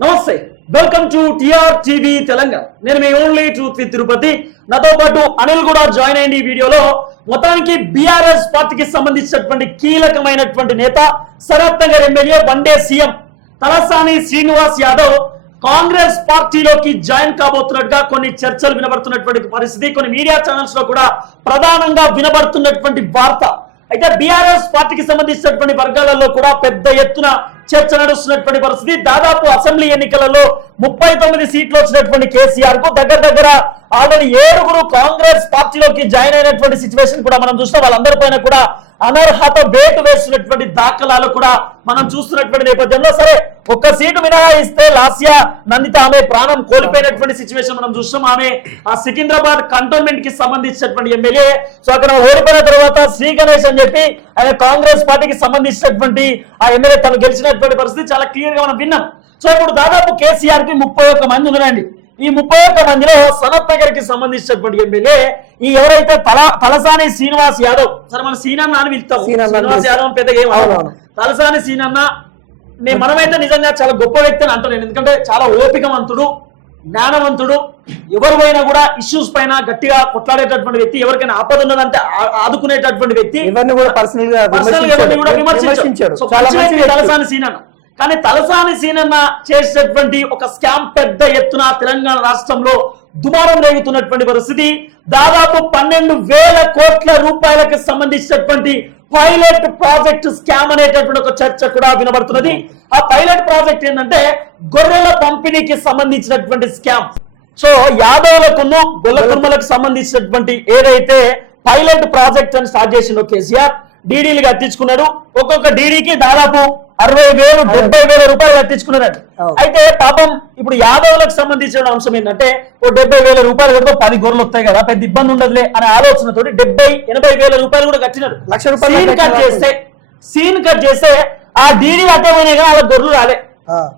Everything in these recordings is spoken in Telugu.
నమస్తే, welcome to TR TV Telangana. నేను మీ ఓన్లీ ట్రూత్ విత్ తిరుపతి. నాతో పాటు అనిల్ కూడా జాయిన్ అయ్యింది ఈ వీడియోలో. మొత్తానికి బీఆర్ఎస్ పార్టీకి సంబంధించినటువంటి కీలకమైనటువంటి నేత శరత్ నగర్ ఎమ్మెల్యే వన్డే సీఎం తలసాని శ్రీనివాస్ యాదవ్ కాంగ్రెస్ పార్టీలోకి జాయిన్ కాబోతున్నట్టుగా కొన్ని చర్చలు వినబడుతున్నటువంటి పరిస్థితి, కొన్ని మీడియా ఛానల్స్ లో కూడా ప్రధానంగా వినబడుతున్నటువంటి వార్త. అయితే బీఆర్ఎస్ పార్టీకి సంబంధించినటువంటి వర్గాలలో కూడా పెద్ద ఎత్తున చర్చ నడుస్తున్నటువంటి పరిస్థితి. దాదాపు అసెంబ్లీ ఎన్నికలలో 39 సీట్లు వచ్చినటువంటి కేసీఆర్ కు దగ్గర ఆల్రెడీ 7 కాంగ్రెస్ పార్టీలోకి జాయిన్ అయినటువంటి సిచ్యువేషన్ కూడా మనం చూస్తాం. వాళ్ళందరిపైన కూడా అనర్హత వేటు వేసినటువంటి దాఖలాలు కూడా మనం చూస్తున్నటువంటి నేపథ్యంలో సరే ఒక్క సీటు మినహాయిస్తే లాస్యా నందిత ఆమె ప్రాణం కోల్పోయినటువంటి సిచ్యువేషన్ మనం చూస్తాం. ఆమె ఆ సికింద్రాబాద్ కంటోన్మెంట్ కి సంబంధించినటువంటి ఎమ్మెల్యే. సో అక్కడ ఓడిపోయిన తర్వాత శ్రీ గణేష్ అని చెప్పి ఆయన కాంగ్రెస్ పార్టీకి సంబంధించినటువంటి ఆ ఎమ్మెల్యే తను గెలిచినటువంటి పరిస్థితి చాలా క్లియర్ గా మనం విన్నాం. సో ఇప్పుడు దాదాపు కేసీఆర్ కి 31 మంది ఉన్నారండి. ఈ 31 మందిలో సనత్ నగర్ కి సంబంధించినటువంటి ఎమ్మెల్యే ఈ ఎవరైతే తలసాని శ్రీనివాస్ యాదవ్, సరే మన సీనన్న అని పిలుస్తాం, శ్రీనివాస్ యాదవ్ పెద్దగా ఏం తలసాని సీనన్న మనమైతే నిజంగా చాలా గొప్ప వ్యక్తి అని అంటున్నాను. ఎందుకంటే చాలా ఓపికవంతుడు, జ్ఞానవంతుడు, ఎవరు పోయినా కూడా ఇష్యూస్ పైన గట్టిగా కొట్లాడేటటువంటి వ్యక్తి, ఎవరికైనా ఆపద ఉన్నదంటే ఆదుకునేటటువంటి వ్యక్తి, పర్సనల్ గా విమర్శించాడు తలసాని సీనన్న. కానీ తలసాని సీనన్న చేసేటటువంటి ఒక స్కామ్ పెద్ద ఎత్తున తెలంగాణ రాష్ట్రంలో దుమారం రేగుతున్నటువంటి పరిస్థితి. దాదాపు 12,000 కోట్ల రూపాయలకు సంబంధించినటువంటి పైలట్ ప్రాజెక్ట్ స్కామ్ అనేటటువంటి ఒక చర్చ కూడా వినబడుతున్నది. ఆ పైలట్ ప్రాజెక్ట్ ఏంటంటే గొర్రెల పంపిణీకి సంబంధించినటువంటి స్కామ్. సో యాదవులకును గొల్ల కుర్మలకు సంబంధించినటువంటి ఏదైతే పైలట్ ప్రాజెక్ట్ అని స్టార్ట్ చేసిండో కేసీఆర్, డీడీలు కట్టించుకున్నాడు. ఒక్కొక్క డీడీకి దాదాపు 60,000 70,000 రూపాయలు కట్టించుకున్నారంట. అయితే పాపం ఇప్పుడు యాదవులకు సంబంధించిన అంశం ఏంటంటే ఓ 70,000 రూపాయలు కడితే 10 గొర్రెలు వస్తాయి కదా, పెద్ద ఇబ్బంది ఉండదులే అనే ఆలోచనతో 70,000-80,000 రూపాయలు కూడా కట్టినారు. సీన్ కట్ చేస్తే ఆ డీడీ అట్టేమైనా కానీ వాళ్ళ గొర్రెలు రాలే.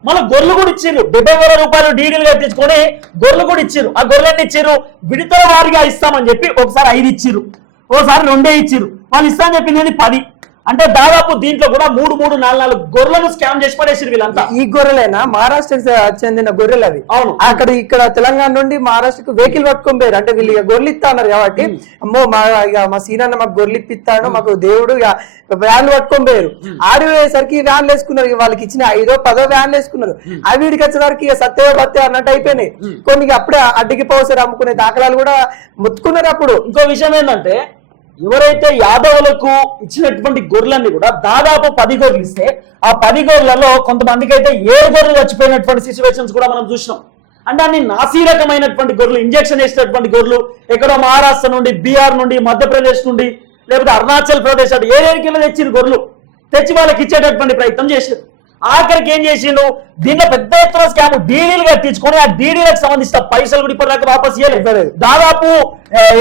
మళ్ళీ గొర్రెలు కూడా ఇచ్చారు. 70,000 రూపాయలు డీడీలు కట్టించుకొని గొర్రెలు కూడా ఇచ్చారు. ఆ గొర్రెలన్నీ ఇచ్చారు. విడతల వారిగా ఇస్తామని చెప్పి ఒకసారి 5 ఇచ్చిర్రు, ఓసారి 2 ఇచ్చిర్రు. వాళ్ళు ఇస్తామని చెప్పింది 10. అంటే దాదాపు దీంట్లో కూడా 3-4 గొర్రెలను స్కామ్ చేసి పడేసారు వీళ్ళంతా. ఈ గొర్రెలైనా మహారాష్ట్రకి చెందిన గొర్రెలు అవి. అవును, అక్కడ ఇక్కడ తెలంగాణ నుండి మహారాష్ట్రకు వెహికల్ పట్టుకొని పోయారు. అంటే వీళ్ళు గొర్రెలు ఇస్తా అన్నారు కాబట్టి అమ్మో మా సీనన్న మాకు గొర్రెలు ఇప్పిస్తాడు, మాకు దేవుడు వ్యాన్లు పట్టుకొని పోయారు. ఆడిపోయేసరికి వ్యాన్లు వేసుకున్నారు. వాళ్ళకి ఇచ్చిన 5-10 వ్యాన్లు వేసుకున్నారు. అవి వీడికి వచ్చేసరికి సత్య బత్య అన్నట్టు అయిపోయినాయి. కొన్ని అప్పుడే అడ్డికి పోసారు, అమ్ముకునే దాఖలాలు కూడా ముత్తుకున్నారు. అప్పుడు ఇంకో విషయం ఏంటంటే ఎవరైతే యాదవులకు ఇచ్చినటువంటి గొర్రెలన్నీ కూడా దాదాపు 10 గొర్రెలు ఇస్తే ఆ 10 గొర్రెలలో కొంతమందికి అయితే 7 గొర్రెలు చచ్చిపోయినటువంటి సిచ్యువేషన్స్ కూడా మనం చూసినాం. అంటే అన్ని నాసీరకమైనటువంటి గొర్రెలు, ఇంజెక్షన్ వేసినటువంటి గొర్రెలు ఎక్కడో మహారాష్ట్ర నుండి, బీహార్ నుండి, మధ్యప్రదేశ్ నుండి, లేకపోతే అరుణాచల్ ప్రదేశ్ అటు ఏరియాకి తెచ్చిన గొర్రెలు తెచ్చి వాళ్ళకి ఇచ్చేటటువంటి ప్రయత్నం చేశారు. ఆఖరికి ఏం చేసిండు, దీంట్లో పెద్ద ఎత్తున స్కామ్ డీడీలు కట్టించుకొని ఆ డీడీలకు సంబంధించిన పైసలు కూడా ఇప్పటిదాకా వాపస్ ఇవ్వలేదు. దాదాపు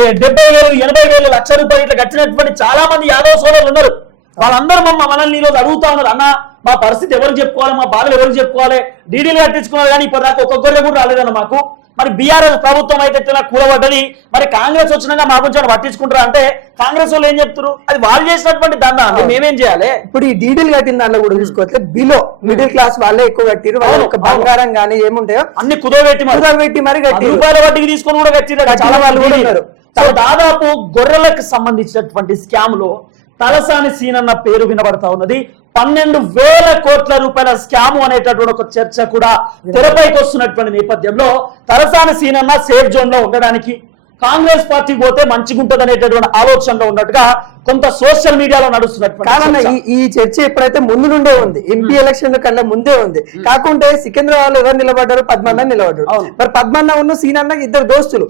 70,000, 80,000, లక్ష రూపాయలు ఇట్లా కట్టినటువంటి చాలా మంది యాదవ్ సోదరులు ఉన్నారు. వాళ్ళందరూ మనల్ని ఈరోజు అడుగుతా ఉన్నారు, అన్న మా పరిస్థితి ఎవరికి చెప్పుకోవాలి, మా బాధలు ఎవరికి చెప్పుకోవాలి, డీడీలు కట్టించుకున్నారు కానీ ఇప్పటిదాకా ఒక్కొక్కరు కూడా రాలేదన్న మాకు. మరి బీఆర్ఎస్ ప్రభుత్వం అయితే ఎట్లా కూలబడ్డది, మరి కాంగ్రెస్ వచ్చినాక మా గురించి పట్టించుకుంటారా అంటే కాంగ్రెస్ వాళ్ళు ఏం చెప్తారు, అది వాళ్ళు చేసినటువంటి దండ, మేమేం చేయాలి. ఇప్పుడు ఈ డీడీలు కట్టిన దాంట్లో కూడా చూసుకోవచ్చు, బిలో మిడిల్ క్లాస్ వాళ్ళే ఎక్కువ కట్టిరు. వాళ్ళ బంగారం కానీ ఏముంటాయో అన్ని కుదవబెట్టి మరి కట్టి రూపాయల వడ్డీకి తీసుకొని కూడా కట్టిరు చాలా వాళ్ళు కూడా ఉన్నారు. దాదాపు గొర్రెలకు సంబంధించినటువంటి స్కామ్ లో తలసాని సీనన్న పేరు వినబడతా ఉన్నది. 12,000 కోట్ల రూపాయల స్కామ్ అనేటటువంటి ఒక చర్చ కూడా తెరపైకి వస్తున్నటువంటి నేపథ్యంలో తలసాని సీనన్న సేఫ్ జోన్ లో ఉండడానికి కాంగ్రెస్ పార్టీ పోతే మంచిగా ఉంటది అనేటటువంటి ఆలోచనలో ఉన్నట్టుగా కొంత సోషల్ మీడియాలో నడుస్తున్నట్టు ఈ చర్చ ఎప్పుడైతే ముందు నుండే ఉంది, ఎంపీ ఎలక్షన్ కన్నా ముందే ఉంది. కాకుంటే సికింద్రాబాద్ ఎవరు నిలబడ్డారు, పద్మన్న నిలబడ్డారు. మరి పద్మన్న ఉన్న సీనన్న 2 దోస్తులు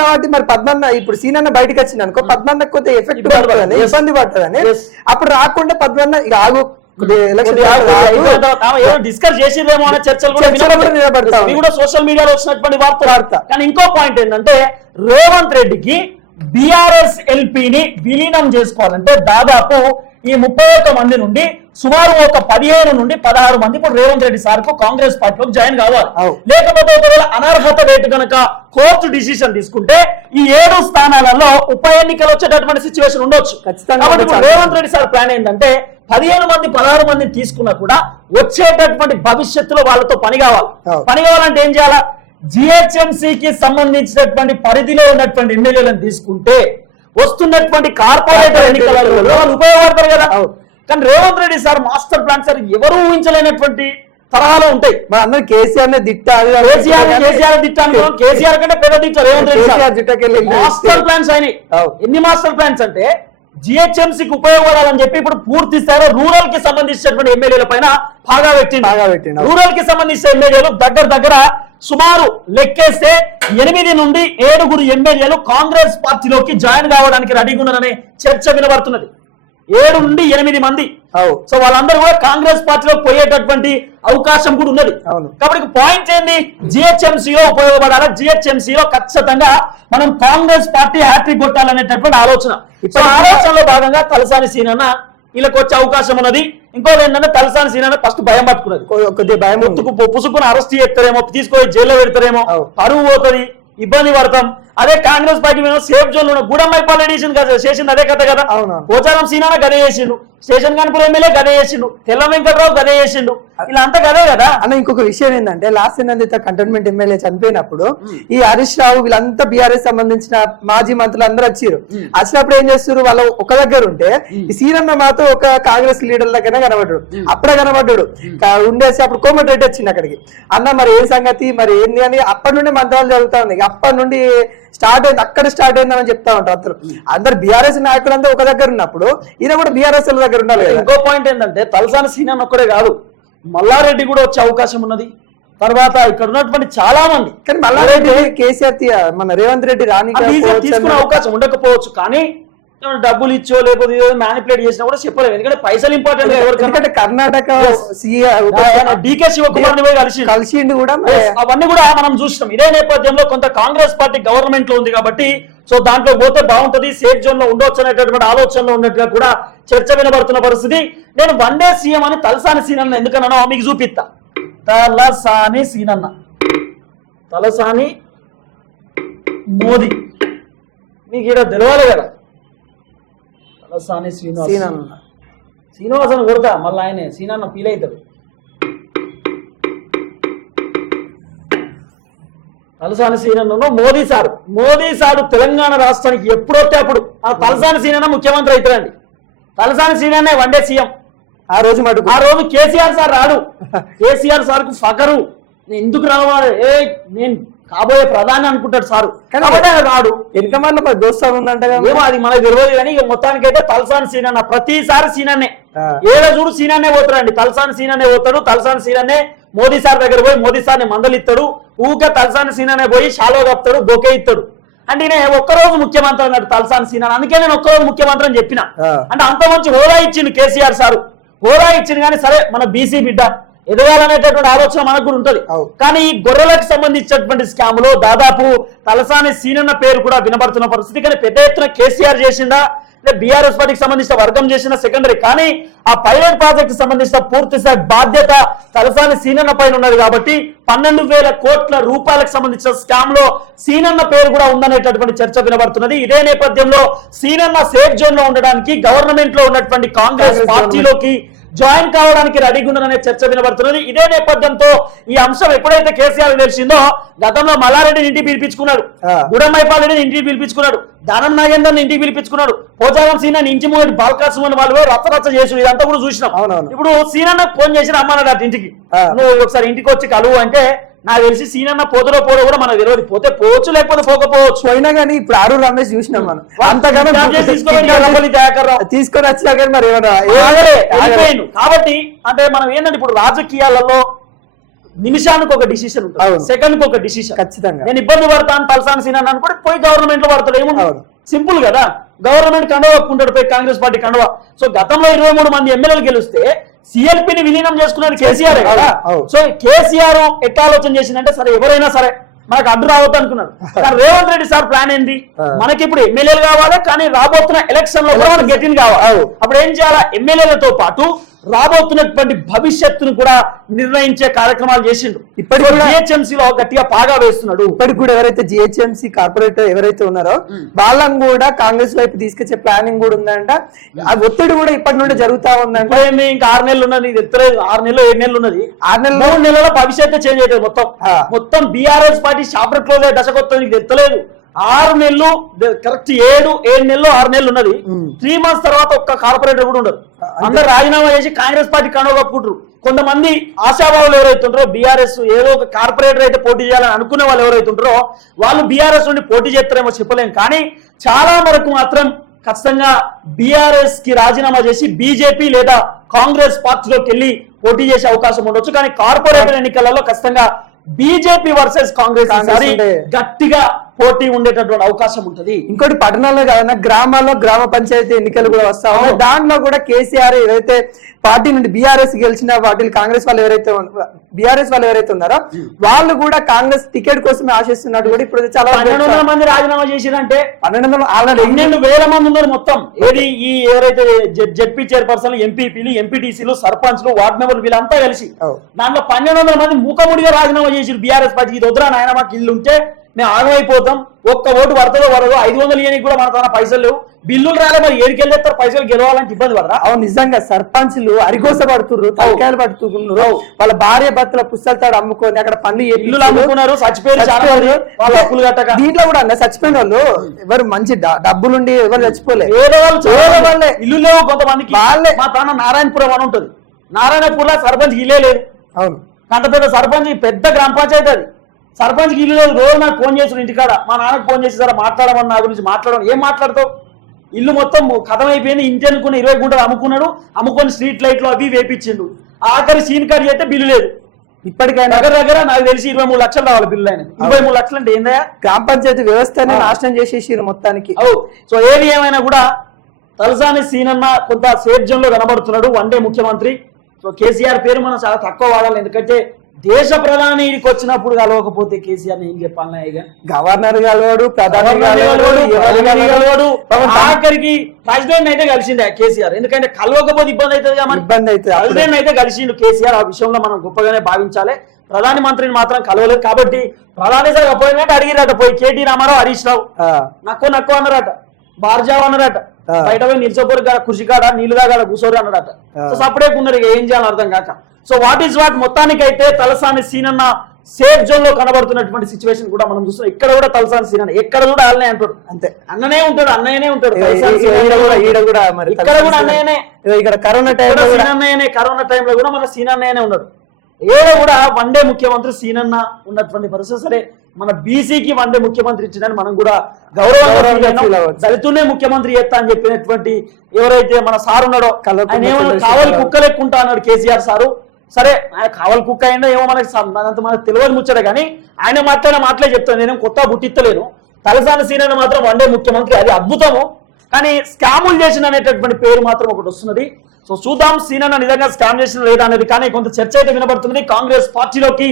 కాబట్టి మరి పద్మన్న ఇప్పుడు సీనన్న బయటకు వచ్చింది అనుకో, పద్మన్న కొంత ఎఫెక్ట్ పడుతుందని, ఇబ్బంది పడుతుందని అప్పుడు రాకుండా పద్మన్న ఇక ఆగు డిస్కస్ చేసేదేమో అనే చర్చలు కూడా సోషల్ మీడియాలో వచ్చినటువంటి వార్త. కానీ ఇంకో పాయింట్ ఏంటంటే రేవంత్ రెడ్డికి బీఆర్ఎస్ ఎల్పీని విలీనం చేసుకోవాలంటే దాదాపు ఈ 31 మంది నుండి సుమారు ఒక 15 నుండి 16 మంది ఇప్పుడు రేవంత్ రెడ్డి సార్ కు కాంగ్రెస్ పార్టీలోకి జాయిన్ కావాలి. లేకపోతే ఒకవేళ అనర్హత రేటు కనుక కోర్టు డిసిషన్ తీసుకుంటే ఈ 7 స్థానాలలో ఉప ఎన్నికలు వచ్చేటటువంటి సిచ్యువేషన్ ఉండొచ్చు. కాబట్టి రేవంత్ రెడ్డి సార్ ప్లాన్ ఏంటంటే 15 మంది 16 మందిని తీసుకున్నా కూడా వచ్చేటటువంటి భవిష్యత్తులో వాళ్ళతో పని కావాలి. పని కావాలంటే ఏం చేయాలా? జిహెచ్ఎంసీకి సంబంధించినటువంటి పరిధిలో ఉన్నటువంటి ఎమ్మెల్యేలను తీసుకుంటే వస్తున్నటువంటి కార్పొరేటర్ ఎన్నికలలో వాళ్ళు ఉపయోగపడతారు కదా. కానీ Revanth Reddy sir master plan sir ఎవరు ఊహించలేనటువంటి తరహాలో ఉంటాయి. అందరూ కేసీఆర్ దిట్ట, కేసీఆర్ దిట్ట అనుకోవడం, కేసీఆర్ కంటే పెద్ద దిట్ట రేవంత్ రెడ్డి. మాస్టర్ ప్లాన్స్ అయినాయి. ఎన్ని మాస్టర్ ప్లాన్స్ అంటే జిహెచ్ఎంసీకి ఉపయోగపడాలని చెప్పి ఇప్పుడు పూర్తి స్థాయిలో రూరల్ కి సంబంధించినటువంటి ఎమ్మెల్యేల పైన బాగా పెట్టింది. రూరల్ కి సంబంధించిన ఎమ్మెల్యేలు దగ్గర సుమారు లెక్కేస్తే 8 నుండి 7 ఎమ్మెల్యేలు కాంగ్రెస్ పార్టీలోకి జాయిన్ కావడానికి రెడీగా ఉన్నారనే చర్చ వినబడుతున్నది. 7 నుండి 8 మంది. సో వాళ్ళందరూ కూడా కాంగ్రెస్ పార్టీలోకి పోయేటటువంటి అవకాశం కూడా ఉన్నది. కాబట్టి పాయింట్ ఏంది? జిహెచ్ఎంసీలో ఉపయోగపడాలి, జిహెచ్ఎంసీలో ఖచ్చితంగా మనం కాంగ్రెస్ పార్టీ హ్యాట్రిక్ కొట్టాలనేటటువంటి ఆలోచన. సో ఆలోచనలో భాగంగా తలసాని సీనన్న వీళ్ళకి వచ్చే అవకాశం ఉన్నది. ఇంకోటి ఏంటంటే తలసాని సీనన్న ఫస్ట్ భయం పట్టుకున్నది. కొద్దిగా భయం, పుసుకుని అరెస్ట్ చేస్తారేమో, తీసుకొని జైల్లో పెడతారేమో, పరువు పోతుంది, ఇబ్బంది పడతాం. అదే కాంగ్రెస్ పార్టీ మీద సేఫ్ జోన్ లో గుడమైపాల్ చేసింది అదే కథ కదా. పోచారం సీనాన గదే చేసిండు, స్టేషన్ కాన్పూర్ ఎమ్మెల్యే గదే చేసిండు, తెల్ల వెంకట్రావు గదే చేసిండు, ఇలా అంతా గదే కదా అన్న. ఇంకొక విషయం ఏంటంటే లాస్ట్ కంటోన్మెంట్ ఎమ్మెల్యే చనిపోయినప్పుడు ఈ హరీష్ రావు వీళ్ళంతా బీఆర్ఎస్ సంబంధించిన మాజీ మంత్రులు అందరూ వచ్చారు. వచ్చినప్పుడు ఏం చేస్తారు, వాళ్ళు ఒక దగ్గర ఉంటే ఈ సీనన్న మాతో ఒక కాంగ్రెస్ లీడర్ దగ్గర కనబడ్డాడు. అప్పుడే కనబడ్డాడు ఉండేసి అప్పుడు కోమటిరెడ్డి వచ్చింది అక్కడికి. అన్న మరి ఏం సంగతి, మరి ఏంది అని అప్పటి నుండి మంత్రాలు జరుగుతా ఉంది. అప్పటి నుండి స్టార్ట్ అయింది, అక్కడ స్టార్ట్ అయిందని చెప్తా ఉంటారు అందరు బీఆర్ఎస్ నాయకులంతా ఒక దగ్గర ఉన్నప్పుడు ఈయన కూడా బీఆర్ఎస్ దగ్గర ఉండాలి. ఇంకో పాయింట్ ఏంటంటే తలసాని సీనన్న ఒక్కడే కాదు, మల్లారెడ్డి కూడా వచ్చే అవకాశం ఉన్నది. తర్వాత ఇక్కడ ఉన్నటువంటి చాలా మంది. కానీ మల్లారెడ్డి కేసీఆర్ మన రేవంత్ రెడ్డి రాని తీసుకునే అవకాశం ఉండకపోవచ్చు, కానీ డబ్బులు ఇచ్చో లేకపోతే మ్యానిపులేట్ చేసినా కూడా చెప్పలేదు. ఎందుకంటే పైసలు ఇంపార్టెంట్. ఎందుకంటే కర్ణాటక డీకే శివకుమార్ కలిసిండు కూడా, అవన్నీ కూడా మనం చూసినాం. ఇదే నేపథ్యంలో కొంత కాంగ్రెస్ పార్టీ గవర్నమెంట్ లో ఉంది కాబట్టి సో దాంట్లో పోతే బాగుంటది, సేఫ్ జోన్ లో ఉండొచ్చు అనేటటువంటి ఆలోచనలో ఉన్నట్టుగా కూడా చర్చ వినబడుతున్న పరిస్థితి. నేను వన్ డే సీఎం అని తలసాని సీనన్న ఎందుకన్నా మీకు చూపిస్తా. తలసాని సీనన్న, తలసాని మోదీ మీకు ఇక్కడ తెలవాలి కదా. తలసాని శ్రీనివాసన్ కొడతా మళ్ళీ ఆయనే సీనన్న ఫీల్ అవుతాడు. తలసాని సీనన్న మోదీ సారు తెలంగాణ రాష్ట్రానికి ఎప్పుడొస్తే అప్పుడు ఆ తలసాని సీనన్న ముఖ్యమంత్రి అవుతాడండి. తలసాని సీనన్నే వన్ డే సీఎం. ఆ రోజు కేసీఆర్ సార్ రాడు. కేసీఆర్ సార్ కు ఫకరు, నేను ఎందుకు రావాలి, నేను కాబోయే ప్రధాని అనుకుంటాడు సారు, కాబట్టి రాడు. వెనక దోస్తా ఉందంట ఏమో అది మనకు తెలియదు. కానీ ఇక మొత్తానికైతే తలసాని సీనన్న ప్రతిసారి సీనన్నే, ఏదో చూడు సీనన్నే పోతాడండి. తలసాని సీనన్నే పోతాడు. తలసాని సీనన్నే మోదీ సార్ దగ్గర పోయి మోదీ సార్ని మందలిస్తాడు. ఊకే తలసాని సీనన్నే పోయి షాలో కప్తాడు, బొకే ఇస్తాడు. అంటే నేను ఒక్కరోజు ముఖ్యమంత్రి అన్నాడు తలసాని సీనన్న. అందుకే నేను ఒక్కరోజు ముఖ్యమంత్రి అని చెప్పిన. అంటే అంత మంచి హోదా ఇచ్చిండు కేసీఆర్ సారు, హోదా ఇచ్చింది. కానీ సరే మన బీసీ బిడ్డ ఎదగాలనేటటువంటి ఆలోచన మనకు కూడా ఉంటది. కానీ ఈ గొర్రెలకు సంబంధించినటువంటి స్కామ్ లో దాదాపు తలసాని సీనన్న పేరు కూడా వినబడుతున్న పరిస్థితి. కానీ పెద్ద ఎత్తున కేసీఆర్ చేసిందా, బీఆర్ఎస్ పార్టీకి సంబంధించిన వర్గం చేసిన సెకండరీ. కానీ ఆ పైలట్ ప్రాజెక్ట్ సంబంధించిన పూర్తి స్థాయి బాధ్యత తలసాని సీనన్న పైన ఉన్నది. కాబట్టి 12,000 కోట్ల రూపాయలకు సంబంధించిన స్కామ్ లో సీనన్న పేరు కూడా ఉందనేటటువంటి చర్చ వినబడుతున్నది. ఇదే నేపథ్యంలో సీనన్న సేఫ్ జోన్ లో ఉండడానికి గవర్నమెంట్ లో ఉన్నటువంటి కాంగ్రెస్ పార్టీలోకి జాయిన్ కావడానికి రెడీగా ఉన్నారనే చర్చ వినబడుతున్నది. ఇదే నేపథ్యంతో ఈ అంశం ఎప్పుడైతే కేసీఆర్ తెలిసిందో గతంలో మల్లారెడ్డిని ఇంటికి పిలిపించుకున్నాడు, గుడమైపాల్ రెడ్డిని ఇంటికి పిలిపించుకున్నాడు, దానం నాగేందర్ని ఇంటికి పిలిపించుకున్నాడు, పోచారం సీనన్న ఇంటి ముందు బాలకాసుమని వాళ్ళు రచ్చరచ్చ చేసి ఇదంతా కూడా చూసినాం. ఇప్పుడు సీనన్న ఫోన్ చేసిన అమ్మన్నాడు అటు ఇంటికి, నువ్వు ఒకసారి ఇంటికి వచ్చి కలువు అంటే నాకు తెలిసి సీనన్న పోతులో పోవడం కూడా మనకు తెలియదు. పోతే పోవచ్చు, లేకపోతే పోకపోవచ్చు. పోయినా కానీ ఇప్పుడు ఆరు రమేష్ చూసినాం మనం. అంతగానో తీసుకొని వచ్చినా కానీ మరి వెళ్ళిపోయిండు. కాబట్టి అంటే మనం ఏంటంటే ఇప్పుడు రాజకీయాలలో నిమిషానికి ఒక డిసిషన్ ఉంటుంది, సెకండ్ కి ఒక డిసిషన్. ఖచ్చితంగా నేను ఇబ్బంది పడతాను తలసాని సీనన్న అనుకుంటే పోయి గవర్నమెంట్ లో పడతాడు. ఏముంది, సింపుల్ కదా. గవర్నమెంట్ కండవ ఒప్పుకుంటాడు పోయి కాంగ్రెస్ పార్టీ కండవ. సో గతంలో 23 మంది ఎమ్మెల్యేలు గెలిస్తే సిఎల్పిని విలీనం చేసుకున్నది కేసీఆర్ కదా. సో కేసీఆర్ ఎట్లా ఆలోచన చేసిందంటే సరే ఎవరైనా సరే మనకు అడ్డు రావద్దు అనుకున్నాడు. కానీ రేవంత్ రెడ్డి సార్ ప్లాన్ ఏంటి, మనకి ఇప్పుడు ఎమ్మెల్యేలు కావాలి, కానీ రాబోతున్న ఎలక్షన్ లో కూడా మనకి గెటిన్ కావాలి. అప్పుడు ఏం చేయాలా, ఎమ్మెల్యేలతో పాటు రాబోతున్నటువంటి భవిష్యత్తును కూడా నిర్ణయించే కార్యక్రమాలు చేసిండు. ఇప్పటికి కూడా GHMC లో గట్టిగా పాగా వేస్తున్నాడు. ఇప్పటికి కూడా ఎవరైతే GHMC కార్పొరేటర్ ఎవరైతే ఉన్నారో వాళ్ళని కూడా కాంగ్రెస్ వైపు తీసుకొచ్చే ప్లానింగ్ కూడా ఉందంట. ఆ ఒత్తిడి కూడా ఇప్పటి నుండి జరుగుతా ఉందంట. ఇంకా 6 నెలలు ఉన్నది, నీకు తెలుస్తలేదు. 6 నెలలు 7 నెలలు ఉన్నది. 6 నెలలు 3 నెలల భవిష్యత్తు చేంజ్ అవుతుంది మొత్తం. బీఆర్ఎస్ పార్టీ చాప్టర్ క్లోజ్ అయ్యే దశకొత్త నీకు తెలుస్తలేదు. 6 నెలలు కరెక్ట్ 7 నెలలు 6 నెలలు ఉన్నది. 3 months తర్వాత ఒక్క కార్పొరేటర్ కూడా ఉండరు. అందరు రాజీనామా చేసి కాంగ్రెస్ పార్టీ కనుగొప్పుకుంటారు. కొంతమంది ఆశాభావులు ఎవరైతే ఉంటారో బీఆర్ఎస్ ఏదో ఒక కార్పొరేటర్ అయితే పోటీ చేయాలని అనుకునే వాళ్ళు ఎవరైతే ఉంటారో వాళ్ళు బీఆర్ఎస్ నుండి పోటీ చేస్తారేమో చెప్పలేం. కానీ చాలా వరకు మాత్రం ఖచ్చితంగా బీఆర్ఎస్ కి రాజీనామా చేసి బీజేపీ లేదా కాంగ్రెస్ పార్టీలోకి వెళ్ళి పోటీ చేసే అవకాశం ఉండొచ్చు. కానీ కార్పొరేటర్ ఎన్నికలలో ఖచ్చితంగా బీజేపీ వర్సెస్ కాంగ్రెస్ గట్టిగా పోటీ ఉండేటటువంటి అవకాశం ఉంటది. ఇంకోటి పట్టణాల్లో కాదన్నా గ్రామాల్లో గ్రామ పంచాయతీ ఎన్నికలు కూడా వస్తా ఉన్నాయి. దాంట్లో కూడా కేసీఆర్ ఏదైతే పార్టీ నుండి బీఆర్ఎస్ గెలిచిన వాటిని కాంగ్రెస్ వాళ్ళు ఎవరైతే ఉన్నారో వాళ్ళు కూడా కాంగ్రెస్ టికెట్ కోసమే ఆశిస్తున్నట్టు కూడా ఇప్పుడు చాలా 1200 మంది రాజీనామా చేసిరంటే 1200 ఆల్రెడీ 12,000 మంది ఉన్నారు మొత్తం. ఏది ఈ ఎవరైతే జెడ్పీ చైర్పర్సన్, ఎంపీపీలు, ఎంపీటీసీలు, సర్పంచ్లు, వార్డు మెంబర్లు వీళ్ళంతా కలిసి దాంట్లో 1200 మంది మూకముడిగా రాజీనామా చేసి బీఆర్ఎస్ పార్టీకి ఇది వద్దురా నాయన మాకు ఇల్లు ఉంటే మేము ఆగమైపోతాం, ఒక్క ఓటు పడుతుందో పడదు, 500 ఇయనికి కూడా మన తన పైసలు లేవు, బిల్లులు రాలే, మరి ఏడికెళ్ళేస్తారు పైసలు గెలవాలంటే ఇబ్బంది పడరా? అవును నిజంగా సర్పంచ్లు అరిగోస పడుతున్నారు, తలకాయలు పడుతున్నారు. వాళ్ళ భార్య భర్తల పుస్తకాలు అమ్ముకొని అక్కడ పన్ను ఇల్లు అమ్ముకున్నారు, చచ్చిపోయారు. దీంట్లో కూడా అన్న చచ్చిపోయిన వాళ్ళు ఎవరు మంచి డబ్బులుండి ఎవరు చచ్చిపోలేదు, వాళ్ళే ఇల్లు లేవు కొంతమందికి. వాళ్ళే మా తాన నారాయణపురం అని ఉంటుంది, నారాయణపూర్ లో సర్పంచ్ ఇల్లే లేదు. అవును కంటపేట సర్పంచ్ పెద్ద గ్రామ పంచాయతీ అది. సర్పంచ్కి ఇల్లు లేదు. రోజు నాకు ఫోన్ చేసి ఇంటికాడ మా నాన్నకు ఫోన్ చేసి సరే మాట్లాడమని నా గురించి మాట్లాడడం. ఏం మాట్లాడతావు? ఇల్లు మొత్తం కథం అయిపోయింది. ఇంటి అనుకున్న 20 గుంటలు అమ్ముకున్నాడు, అమ్ముకొని స్ట్రీట్ లైట్లు అవి వేపించిండు. ఆఖరి సీన్ కార్డు చేస్తే బిల్లు లేదు. ఇప్పటికైనా దగ్గర నాకు తెలిసి 23 లక్షలు రావాలి బిల్లు. ఆయన 23 లక్షలు అంటే ఏందా? గ్రామ పంచాయతీ వ్యవస్థనే నాశనం చేసేసి మొత్తానికి. సో ఏది ఏమైనా కూడా తలసాని సీనన్న కొంత సేఫ్ జోన్ లో కనబడుతున్నాడు, వన్ డే ముఖ్యమంత్రి. సో కేసీఆర్ పేరు మనం చాలా తక్కువ వాడాలి, ఎందుకంటే దేశ ప్రధానికి వచ్చినప్పుడు కలవకపోతే కేసీఆర్ ఏం చెప్పాలన్నా? ఇక గవర్నర్ కలవాడు, ప్రధాని కలవాడు, ఆఖరికి ప్రెసిడెంట్ అయితే కలిసిండే కేసీఆర్. ఎందుకంటే కలవకపోతే ఇబ్బంది అవుతుంది కాబట్టి ఇబ్బంది అవుతుంది. ప్రెసిడెంట్ అయితే కలిసిండు కేసీఆర్. ఆ విషయంలో మనం గొప్పగానే భావించాలి. ప్రధాని మంత్రిని మాత్రం కలవలేదు కాబట్టి ప్రధాని సార్ పోయినట్టు అడిగిరట. పోయి కేటీ రామారావు, హరీష్ రావు నక్కు అన్నారట, బార్జావ్ అన్నారట, బయట పోయి నిలిచోపోరు కృషికాడ నీళ్లు దాకా కూర్చోరు అన్నారట. సో సపరేట్ ఉన్నారు, ఇక ఏం చేయాలని అర్థం కాక. సో వాట్ ఈస్ వాట్ మొత్తానికైతే తలసాని సీనన్న సేఫ్ జోన్ లో కనబడుతున్నటువంటి సిచ్యువేషన్ కూడా మనం చూస్తున్నాం. ఇక్కడ కూడా తలసాని సీనన్న ఎక్కడ కూడా అన్నయ్య అంటాడు, అంతే అన్ననే ఉంటాడు, అన్నయ్యనే ఉంటాడు. ఇక్కడ కూడా అన్నయ్యనే. ఇక్కడ కరోనా టైంలో కరోనా టైంలో కూడా మన సీనన్నయ్యనే ఉన్నాడు. ఏదో కూడా వన్ డే ముఖ్యమంత్రి సీనన్న ఉన్నటువంటి పరిస్థితి. సరే మన బీసీకి వన్ డే ముఖ్యమంత్రి ఇచ్చిందని మనం కూడా గౌరవంగా దళితునే ముఖ్యమంత్రి చేస్తా అని చెప్పినటువంటి ఎవరైతే మన సార్ ఉన్నాడో ఆయన ఏమన్నా కావాలి కుక్కలెక్కుంటా అన్నాడు కేసీఆర్ సారు. సరే ఆయన కావాలి కుక్క అయిందో ఏమో మనకు తెలియదు ముచ్చట, కానీ ఆయన మాటలే చెప్తాను. నేను కొత్త బుట్టిత్తలేను. తలసాని సీనన్న మాత్రం వన్ డే ముఖ్యమంత్రి, అది అద్భుతము. కానీ స్కాములు చేసిన అనేటటువంటి పేరు మాత్రం ఒకటి వస్తున్నది. సో చూద్దాం సీనన్న నిజంగా స్కామ్ చేసిన లేదా అనేది. కానీ కొంత చర్చ అయితే వినబడుతుంది. కాంగ్రెస్ పార్టీలోకి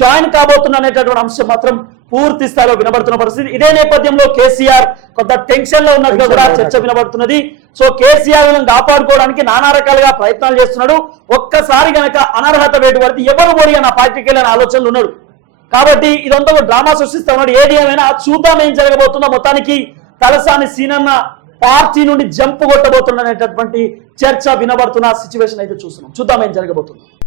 జాయిన్ కాబోతున్న అనేటటువంటి అంశం మాత్రం పూర్తి స్థాయిలో వినబడుతున్న పరిస్థితి. ఇదే నేపథ్యంలో కేసీఆర్ కొంత టెన్షన్ లో ఉన్నట్టుగా కూడా చర్చ వినబడుతున్నది. సో కేసీఆర్ కాపాడుకోవడానికి నానా రకాలుగా ప్రయత్నాలు చేస్తున్నాడు. ఒక్కసారి గనక అనర్హత వేటు పడితే ఎవరు పోయి నా పార్టీకి వెళ్ళిన ఆలోచనలు ఉన్నాడు. కాబట్టి ఇదంతా డ్రామా సృష్టిస్తా ఉన్నాడు. ఏది ఏమైనా చూద్దాం ఏం జరగబోతుందో. మొత్తానికి తలసాని సీనన్న పార్టీ నుండి జంపు కొట్టబోతున్న అనేటటువంటి చర్చ వినబడుతున్న సిచ్యువేషన్ అయితే చూస్తున్నాం. చూద్దాం ఏం జరగబోతుంది.